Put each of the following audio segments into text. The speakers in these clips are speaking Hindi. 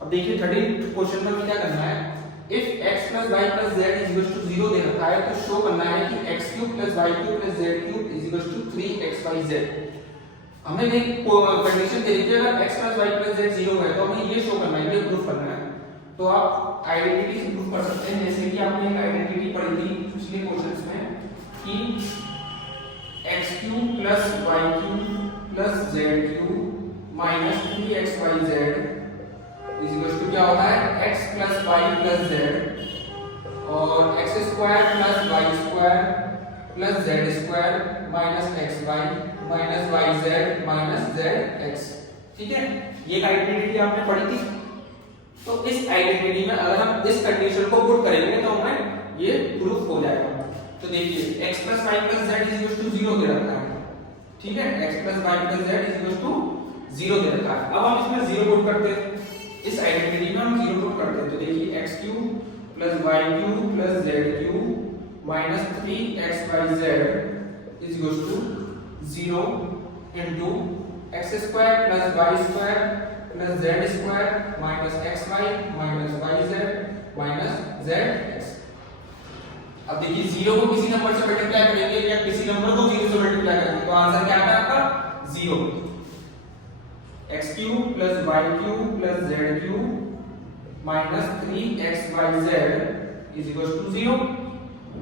अब देखिए 13 क्वेश्चन में क्या करना है, if x plus y plus z is equal to 0 दे रखा है तो शो करना है कि x cube plus y cube plus z cube is equal to 3xyz। हमें एक कंडीशन दे रखी है अगर x plus y plus z 0 है तो हमें ये शो करना है, ये प्रूफ करना है। तो आप आइडेंटिटी से प्रूफ कर सकते हैं, जैसे कि आपने एक आइडेंटिटी पढ़ी थी पिछले क्वेश्चंस में कि x cube plus y cube plus z cube minus 3xyz is equal to क्या होता है x plus y plus z और x square plus y square plus z square minus xy minus yz minus zx। ठीक है, ये आइडेंटिटी आपने पढ़ी थी। तो इस आइडेंटिटी में अगर हम इस कंडीशन को पुट करेंगे तो हमें ये प्रूफ हो जाएगा। तो देखिए x plus y plus z is equal to 0 दे रखा है। ठीक है, x plus y plus z is equal to 0 दे रखा है। अब हम इसमें 0 पुट करते हैं, इस आइडेंटिटी में हम 0 पुट करते हैं। तो देखिए x cube plus y cube plus z cube minus 3xyz is equal to 0 into x square plus y square plus z square minus xy minus yz minus zx। अब देखिए 0 को किसी नंबर से मल्टीप्लाई करेंगे या किसी नंबर को 0 से मल्टीप्लाई करेंगे तो आंसर क्या आता है आपका 0। x cube plus y cube plus z cube minus 3xyz is equal to 0।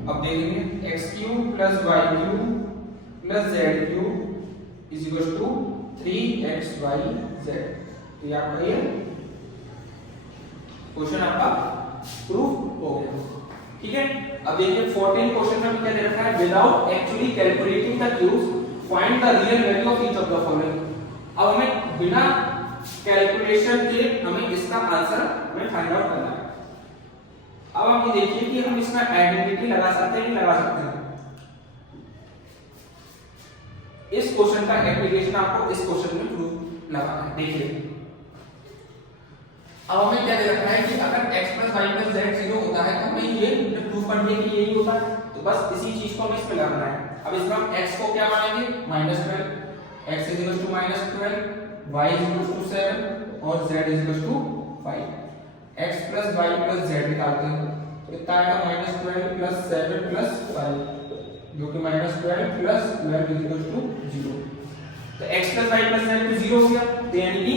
अब देखेंगे x cube plus y cube plus z cube is equal to 3xyz। तो ये आपका ये क्वेश्चन आपका प्रूफ हो गया। ठीक है, अब देखिए 14 क्वेश्चन में क्या दे रखा है, without actually calculating the cubes find the real value of each of the following. अब हमें बिना कैलकुलेशन के हमें इसका आंसर हमें फाइंड आउट करना है। अब हम ये देखिए कि हम इसमें आइडेंटिटी लगा सकते हैं, नहीं लगा सकते हैं। इस क्वेश्चन का एप्लीकेशन आपको इस क्वेश्चन में प्रूफ लगाना है। देखिए अब हमें क्या दे रखा है कि अगर x plus y plus z 0 होता है तो हमें ये प्रूफ करने के लिए यही होता है। तो बस इसी चीज को हमें इसमें लगाना है। अब इसमें हम x को क्या मानेंगे -12, x is equal to -12, y is equal to 7 और z is equal to 5। x plus y plus z निकालते हैं तो कितना आएगा -12 plus 7 plus 5 जो कि -12 plus 12 is equal to 0। तो x plus y plus z तो 0 हो गया, तो यानी कि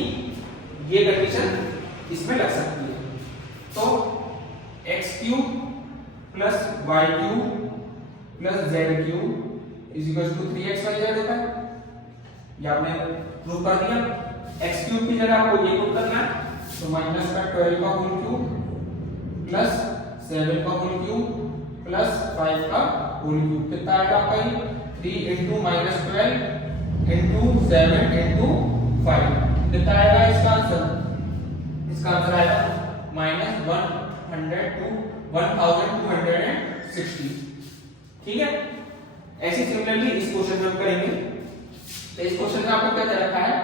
ये कंडीशन इसमें लग सकती है। तो x cube plus y cube plus z cube is equal to 3xyz होता है। ये आपने प्रूव कर दिया। x cube की जगह आपको ये पुट करना है तो माइनस का 12 का होल क्यूब प्लस 7 का होल क्यूब प्लस 5 का होल क्यूब कितना आएगा आपका ये 3 into -12 into 7 into 5 कितना आएगा इसका आंसर। इसका आंसर आएगा -100 to 1260। ठीक है, ऐसे सिमिलरली इस क्वेश्चन में हम करेंगे। तो इस क्वेश्चन में आपको क्या दे रखा है,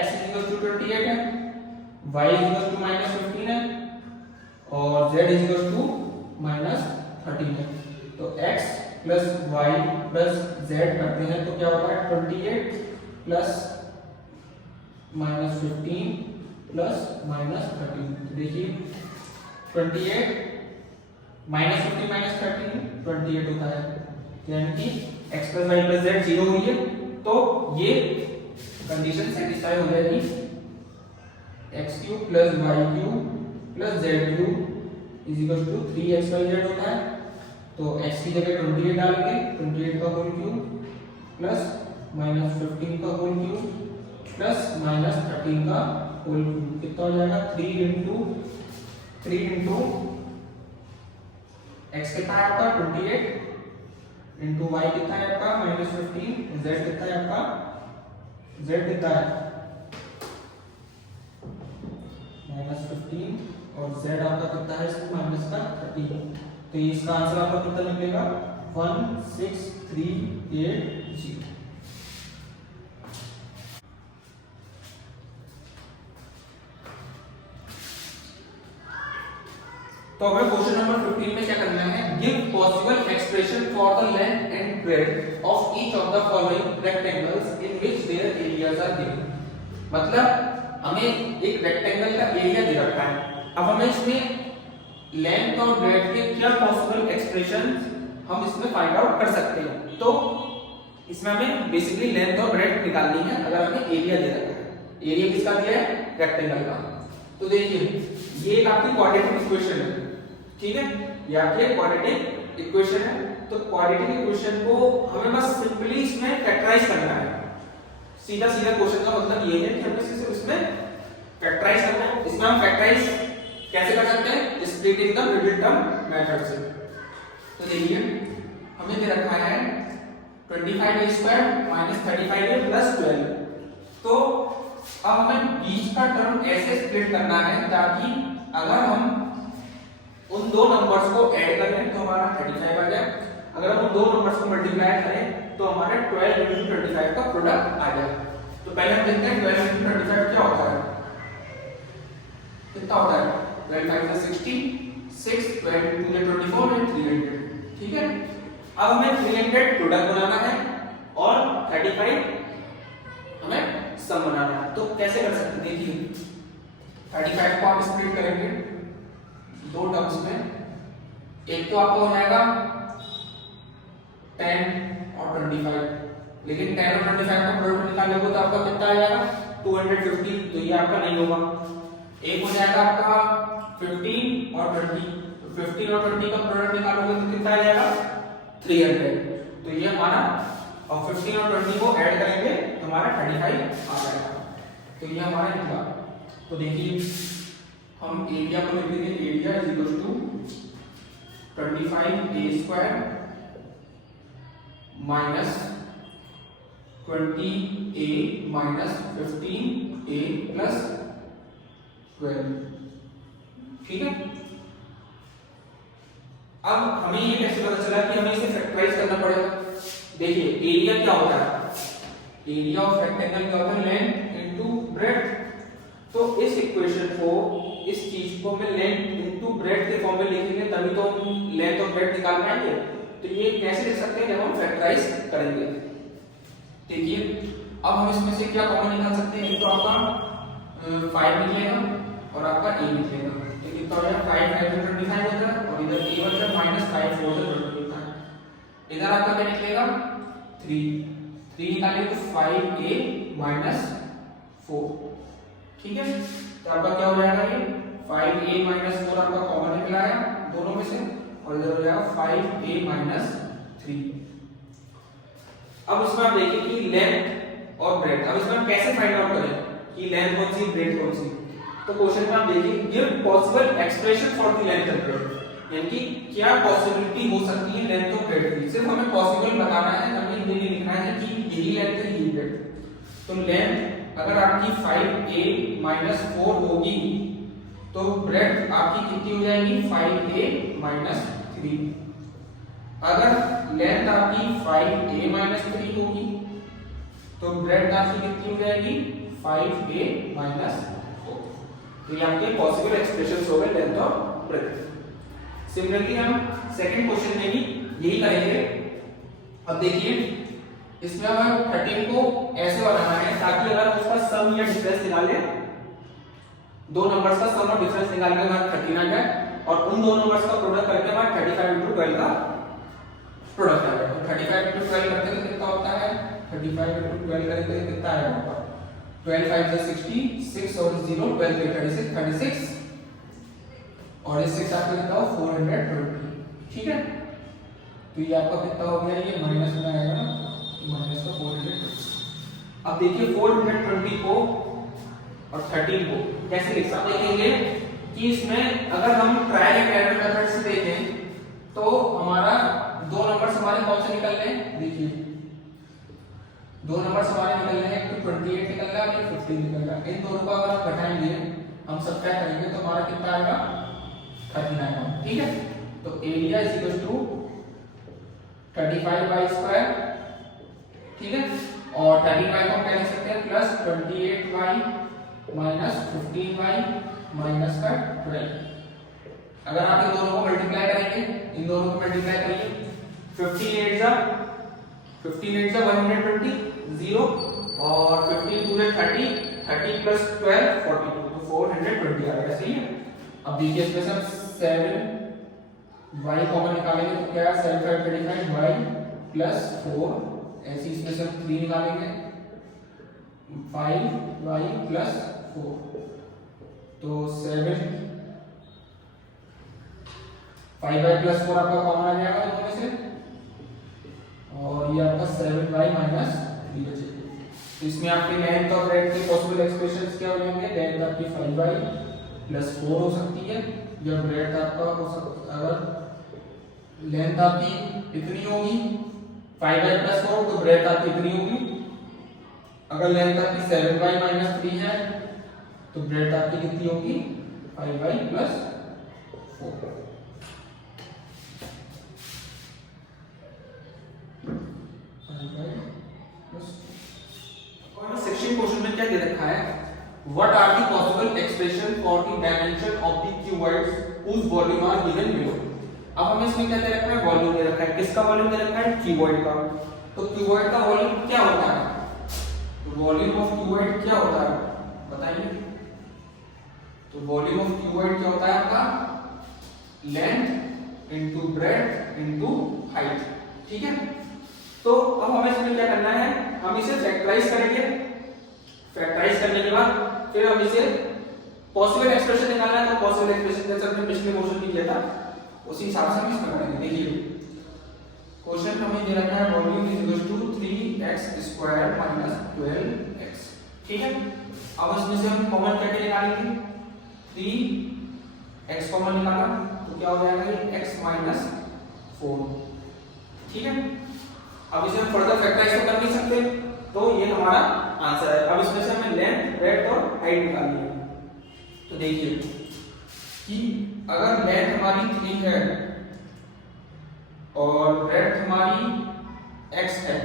x is equal to 28 है, y is equal to -15 है और z is equal to -13 है। तो x plus y plus z करते हैं तो क्या होता है 28 plus -15 प्लस -13। देखिए 28 -15 -13 28 होता है, यानी कि x plus y plus z 0 हुई है तो ये कंडीशन सेटिस्फाई हो जाएगी। x cube plus y cube plus z cube is equal to 3xyz होता है। तो x की जगह 28 डालेंगे, 28 का होल क्यूब प्लस -15 का होल क्यूब प्लस -13 का होल क्यूब कितना हो जाएगा 3 into x कितना है आपका 28 into y कितना है आपका -15 z कितना है आपका z कितना है -15 और z आपका कितना है इसमें माइनस का 13। तो इसका आंसर आपका कितना निकलेगा 16380। तो हमें क्वेश्चन नंबर 15 में क्या करना है, give possible expression for the length and breadth of each of the following rectangles in which their areas are given. मतलब हमें एक रेक्टेंगल का एरिया दे रखा अब हमें इसमें लेंथ और ब्रेड्थ के क्या पॉसिबल एक्सप्रेशन हम इसमें फाइंड आउट कर सकते हैं। तो इसमें हमें बेसिकली लेंथ और ब्रेड्थ निकालनी है। अगर हमें एरिया दे रखा है, एरिया किसका दिया है, रेक्टेंगल का, तो देखिए ये एक आपकी क्वाड्रेटिक इक्वेशन है, ठीक है, ये आपकी क्वाड्रेटिक इक्वेशन है। तो क्वाड्रेटिक इक्वेशन को हमें बस सिंपली इसमें फैक्टराइज करना है। सीधा सीधा क्वेश्चन का मतलब ये है कि हमें सिर्फ इसमें फैक्टराइज करना है। इसमें हम फैक्टराइज कैसे कर सकते हैं, splitting the middle term method से। तो देखिए हमें दे रखा है 25a square minus 35a plus 12। तो अब हमें बीच का टर्म ऐसे स्प्लिट करना है ताकि अगर हम उन दो नंबर्स को ऐड करें तो हमारा 35 आ जाए, अगर हम उन दो नंबर्स को मल्टीप्लाई करें तो हमारे 12 into 25 का प्रोडक्ट आ जाए। तो पहले हम देखते हैं 12 into 25 क्या होता है, कितना होता है, 12 5 is 60, 6 12 2 is 24 and 300, ठीक है। अब हमें 300 प्रोडक्ट बनाना है और 35 हमें सम बनाना है। तो कैसे कर सकते हैं, देखिए 35 को आप स्प्लिट करेंगे दो टर्म्स में, एक तो आपको हो जाएगा 10 और 25, लेकिन 10 और 25 का प्रोडक्ट निकालने को तो आपका कितना आ जाएगा 250, तो ये आपका नहीं होगा। एक हो जाएगा आपका 15 और 20, तो 15 और 20 का प्रोडक्ट निकालोगे तो कितना आ जाएगा 300, तो ये हमारा, और 15 और 20 को ऐड करेंगे तो हमारा 35 आ जाएगा। तो ये हमारा निकला। तो देखिए हम एरिया को लिख देंगे, area is equal to 25a square minus 20a minus 15a plus 12, ठीक है। अब हमें ये कैसे पता चला कि हमें इसे फैक्टराइज करना पड़ेगा। देखिए एरिया क्या होता है, एरिया ऑफ रेक्टेंगल क्या होता है, लेंथ इनटू ब्रेड्थ। तो इस इक्वेशन को, इस चीज को मैं लेंथ इनटू ब्रेड्थ के फॉर्म में लिखेंगे तभी तो हम लेंथ और ब्रेड्थ निकाल पाएंगे। तो ये कैसे लिख सकते हैं, जब हम फैक्टराइज करेंगे। देखिए अब हम इसमें से क्या कॉमन निकाल सकते हैं, एक तो आपका 5 निकलेगा और आपका a निकलेगा, तो कितना हो जाएगा 5 5 25 होता है, और इधर a बचा -5 4 से 25। इधर आपका क्या निकलेगा 3 निकालेंगे तो 5a - 4, ठीक है। तो आपका क्या हो जाएगा, ये 5a - 4 आपका कॉमन निकला है दोनों में से, और इधर हो जाएगा 5a - 3। अब इसमें आप देखिए कि लेंथ और ब्रेड्थ, अब इसमें हम कैसे फाइंड आउट करें कि लेंथ कौन सी ब्रेड्थ कौन सी। तो क्वेश्चन में आप देखिए give possible expression for the length and breadth, यानी कि क्या पॉसिबिलिटी हो सकती है लेंथ और ब्रेड्थ की। सिर्फ हमें पॉसिबल बताना है, हमें ये नहीं लिखना है कि यही लेंथ है यही ब्रेड्थ। तो लेंथ अगर आपकी 5a - 4 होगी तो ब्रेड्थ आपकी कितनी हो जाएगी 5a - 3। अगर लेंथ आपकी 5a - 3 होगी तो ब्रेड्थ आपकी कितनी हो जाएगी 5a - 4। तो ये आपके पॉसिबल एक्सप्रेशंस हो गए लेंथ और ब्रेड्थ। सिमिलरली हम सेकंड क्वेश्चन में भी यही करेंगे। अब देखिए इसमें हमें 13 को ऐसे बनाना है ताकि अगर हम उसका सम या डिफरेंस निकालें, दो नंबर्स का सम और डिफरेंस निकालने के बाद 13 आ जाए, और उन दो नंबर्स का प्रोडक्ट करने के बाद 35 into 12 का प्रोडक्ट आ जाए। तो 35 into 12 करते हैं कितना होता है, 35 into 12 करेंगे तो कितना आएगा आपका 12 5 is 60, 6 और 0 12 3 36 और ये 6 आपका कितना हो 420, ठीक है। तो ये आपका कितना हो गया, ये माइनस में आएगा ना, माइनस का 420। अब देखिए 420 को और 13 को कैसे लिख सकते हैं, देखेंगे कि इसमें अगर हम ट्रायल एंड एरर मेथड से देखें तो हमारा दो नंबर्स हमारे कौन से निकल रहे हैं, देखिए दो नंबर्स हमारे निकल रहे हैं, एक तो 28 निकल रहा है और 15 निकल रहा है। इन दोनों को अगर आप घटाएंगे, हम सब्ट्रैक्ट करेंगे तो हमारा कितना आएगा 39 आएगा, ठीक है। तो area is equal to 35y², ठीक है, और 35 को हम क्या लिख सकते हैं plus 28y minus 15y minus का 12। अगर आप इन दोनों को मल्टीप्लाई करेंगे, इन दोनों को मल्टीप्लाई करिए, 15 8 जा 120 0 और 15 2 30 30 प्लस 12 42, तो 420 आ गया, सही है। अब देखिए इसमें से हम 7y कॉमन निकालेंगे तो क्या है 7 5 25 y प्लस 4 ऐसे इसमें से हम 3 निकालेंगे 5y प्लस 4 तो 7 5y प्लस 4 आपका कॉमन आ जाएगा दोनों में से और ये आपका 7y माइनस 3 बचेगा। तो इसमें आपके लेंथ और ब्रेड्थ के पॉसिबल एक्सप्रेशंस क्या हो जाएंगे? लेंथ आपकी 5y प्लस 4 हो सकती है जब ब्रेड्थ आपका हो सकता अगर लेंथ आपकी इतनी होगी 5y प्लस 4 तो ब्रेड्थ आपकी इतनी होगी। अगर लेंथ आपकी 7y माइनस 3 है तो ब्रेड्थ आपकी कितनी होगी 5y प्लस 4। सेक्शन क्वेश्चन में क्या दे रखा है? What are the possible expression for the dimension of the cuboids whose volume are given below? अब हमें इसमें क्या दे रखा है? वॉल्यूम दे रखा है। किसका वॉल्यूम दे रखा है? क्यूबॉइड का। तो क्यूबॉइड का वॉल्यूम क्या होता है? तो वॉल्यूम ऑफ क्यूबॉइड क्या होता है बताइए? तो वॉल्यूम ऑफ क्यूबॉइड क्या होता है आपका? Length into breadth into height. ठीक है, तो अब हमें इसमें क्या करना है? हम इसे फैक्टराइज करेंगे। फैक्टराइज करने के बाद फिर हम इसे पॉसिबल एक्सप्रेशन निकालना है। तो पॉसिबल एक्सप्रेशन जैसे हमने पिछले क्वेश्चन में किया था उसी हिसाब से हम इसमें करेंगे। देखिए क्वेश्चन हमें दे रखा है volume is equal to 3x square minus 12x। ठीक है, अब इसमें से हम कॉमन क्या निकालेंगे? 3x कॉमन निकाला तो क्या हो जाएगा? x minus 4। ठीक है, अब इसे हम फर्दर फैक्टराइज तो कर नहीं सकते तो ये हमारा आंसर है। अब इसमें से हमें लेंथ ब्रेड्थ और हाइट निकालनी है। तो देखिए कि अगर लेंथ हमारी 3 है और ब्रेड्थ हमारी x है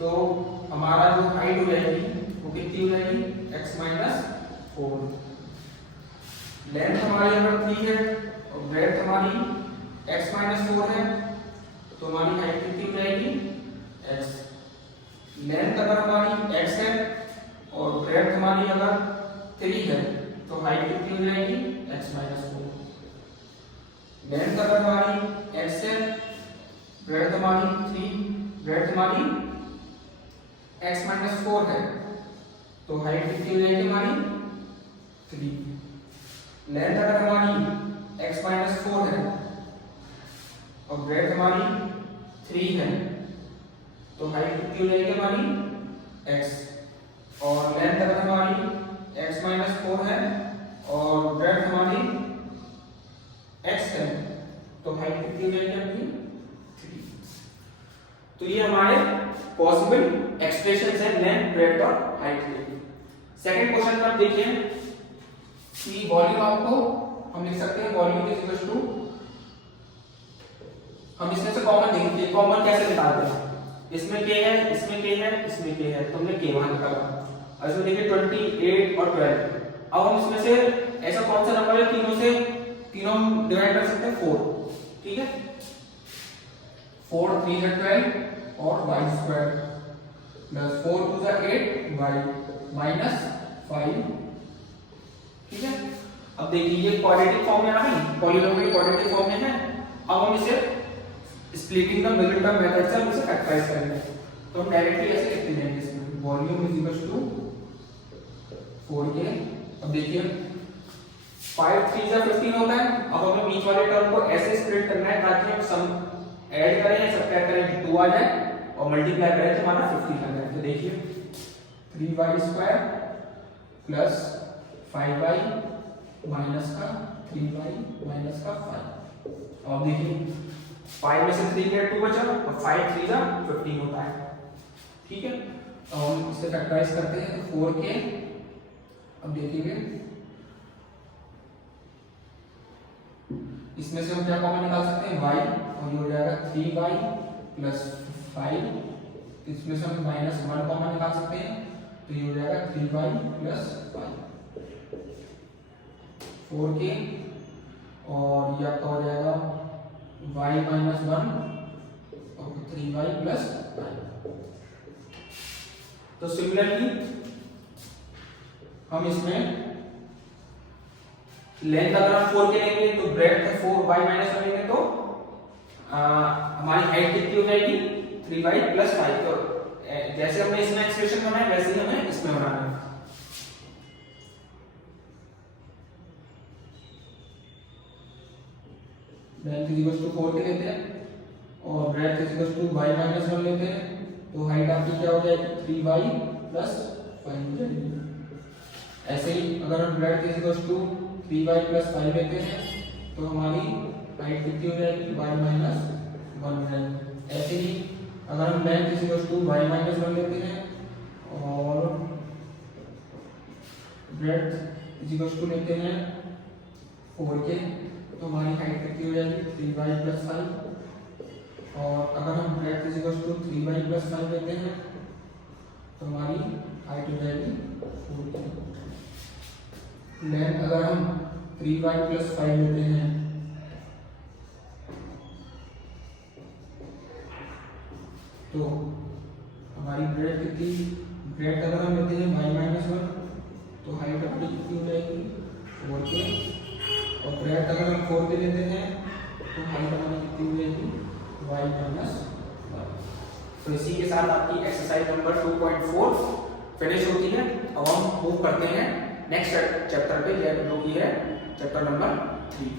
तो हमारा जो हाइट हो जाएगी वो कितनी हो जाएगी? x minus 4। लेंथ हमारी अगर 3 है और ब्रेड्थ हमारी x माइनस 4 है तो हमारी हाइट कितनी हो जाएगी? x। लेंथ अगर हमारी x है और ब्रेड्थ हमारी अगर 3 है तो हाइट कितनी हो जाएगी? x minus 4। लेंथ अगर हमारी x है ब्रेड्थ हमारी 3 ब्रेड्थ हमारी x माइनस 4 है तो हाइट कितनी हो जाएगी हमारी? 3। लेंथ अगर हमारी x माइनस 4 है और ब्रेड्थ हमारी 3 है तो हाइट कितनी हो जाएगी हमारी? x। और लेंथ अगर हमारी x माइनस 4 है और ब्रेड्थ हमारी x है तो हाइट कितनी हो जाएगी अपनी? 3। तो ये हमारे पॉसिबल एक्सप्रेशंस हैं लेंथ ब्रेड्थ और हाइट के। सेकंड क्वेश्चन में आप देखिए कि वॉल्यूम आपको हम लिख सकते हैं वॉल्यूम इज इक्वल टू, हम इसमें से कॉमन देंगे। कॉमन कैसे निकालते हैं? इसमें k है इसमें k है इसमें k है तो हमने k वहां निकाला। अब इसमें देखिए 28 और 12। अब हम इसमें से ऐसा कौन सा नंबर है तीनों हम डिवाइड कर सकते हैं 4। ठीक है, 4 3 है 12 और y square plus 4 2 8 y minus 5। ठीक है, अब देखिए ये क्वाड्रेटिक फॉर्म में आ गई, पॉलीनोमियल क्वाड्रेटिक फॉर्म में है। अब हम इसे splitting the middle term method से हम इसे फैक्टराइज करेंगे। तो हम डायरेक्टली ऐसे लिखते जाएंगे इसमें volume is equal to 4k। अब देखिए 5 3 जा 15 होता है। अब हमें बीच वाले टर्म को ऐसे स्प्लिट करना है ताकि हम सम ऐड करें या सबट्रैक्ट करें 2 आ जाए और मल्टीप्लाई करें तो हमारा 15 आ जाए। तो देखिए 3y square plus 5y minus का 3y माइनस का 5। अब देखिए 5 में से 3 गया 2 बचा और 5 3 जा 15 होता है। ठीक है, तो हम इसे फैक्टराइज करते हैं तो 4k। अब देखिए इसमें से हम क्या कॉमन निकाल सकते हैं? y और ये हो जाएगा 3y प्लस 5। इसमें से हम -1 कॉमन निकाल सकते हैं तो ये हो जाएगा 3y प्लस 5 4k और ये आपका हो जाएगा y माइनस 1 और 3y प्लस 5। तो सिमिलरली हम इसमें लेंथ अगर हम 4 के लेंगे तो ब्रेड्थ 4 y माइनस 1 लेंगे तो हमारी हाइट कितनी हो जाएगी 3y प्लस 5। तो जैसे हमने इसमें एक्सप्रेशन बनाया वैसे ही हमें इसमें बनाना है। लेंथ इज इक्वल टू 4 के लेते हैं और breadth is equal to y minus 1 लेते हैं, तो हाइट आपकी क्या हो जाएगी 3y प्लस 5 हो जाएगी। ऐसे ही अगर हम breadth is equal to 3y plus 5 लेते हैं तो हमारी हाइट कितनी हो जाएगी y माइनस 1 हो जाएगी। ऐसे ही अगर हम length is equal to y minus 1 लेते हैं और ब्रेड्थ इज इक्वल टू लेते हैं 4 के, तो हमारी हाइट कितनी हो जाएगी 3y प्लस 5। और अगर हम breadth is equal to 3y plus 5 लेते हैं तो हमारी हाइट हो जाएगी 4 की। लेंथ अगर हम 3y प्लस 5 लेते हैं तो हमारी ब्रेड्थ कितनी, ब्रेड्थ अगर हम लेते हैं y माइनस 1 तो हाइट अपनी कितनी हो जाएगी 4 के, और ब्रेड्थ अगर हम 4 के लेते हैं तो हाइट हमारी कितनी हो जाएगी y माइनस 1। तो इसी के साथ आपकी एक्सरसाइज नंबर 2.4 फिनिश होती है। अब हम मूव करते हैं नेक्स्ट चैप्टर पे, जो कि है चैप्टर नंबर 3।